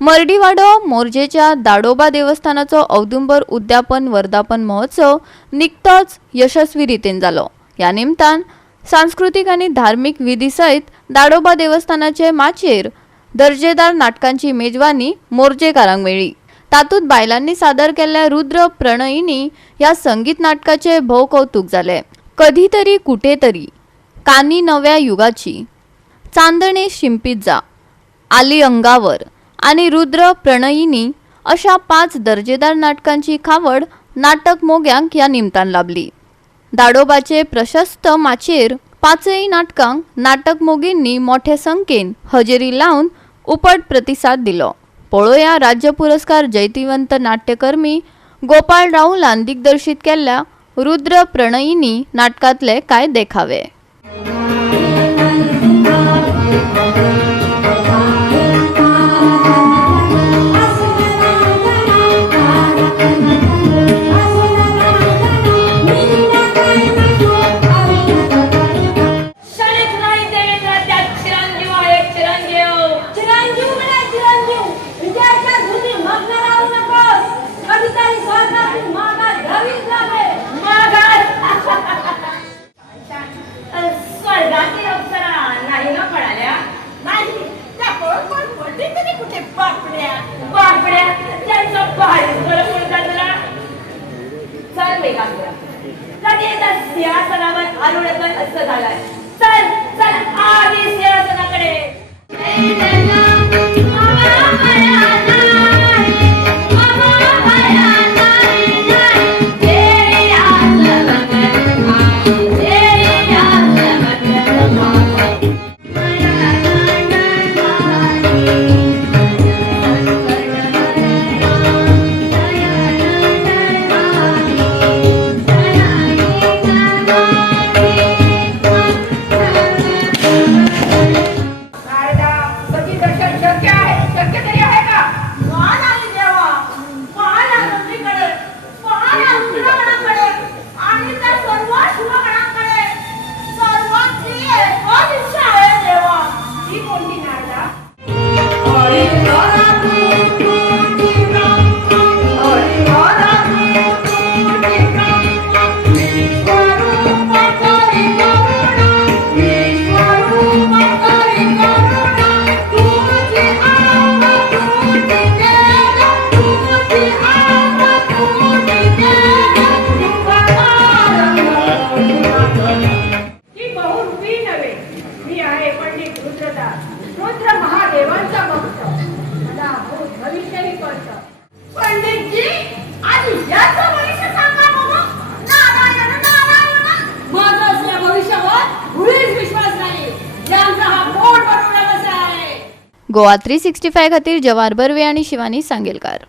मर्डीवाडो मोर्जेच्या दाडोबा देवस्थानाचो औदुंबर उद्यापन वर्धापन महोत्सव निकतोच यशस्वी रितीन जालो। या निमतान सांस्कृतिक आणि धार्मिक विधी सहित दाडोबा देवस्थानाचे माचेर दर्जेदार नाटकांची मेजवानी मोर्जेकारांक मेळ्ळी। तातूंत बायलांनी सादर केल्ल्या रुद्र प्रणयिनी या संगीत नाटकाचे भोव कौतुक जाले। कधीतरी कुठेतरी, कानी नव्या युगाची, चांदणे शिंपीत जा, आली अंगावर आणि रुद्र प्रणयिनी अशा 5 दर्जेदार नाटकांची खावड नाटक मोग्यांक या निमतान लाभली। दाडोबाचे प्रशस्त माचेर 5 नाटकांक नाटक मोगींनी मोठे संख्येन हजेरी लावन उपट प्रतिसाद दिलो। पळोवया राज्य पुरस्कार जैतिवंत नाट्यकर्मी गोपाळ राहुलान दिग्दर्शित केल्ल्या रुद्र प्रणयिनी नाटकातले काय देखावे। गोवा 365 खातीर जवाहर बर्वे आणि शिवानी सांगेलकार।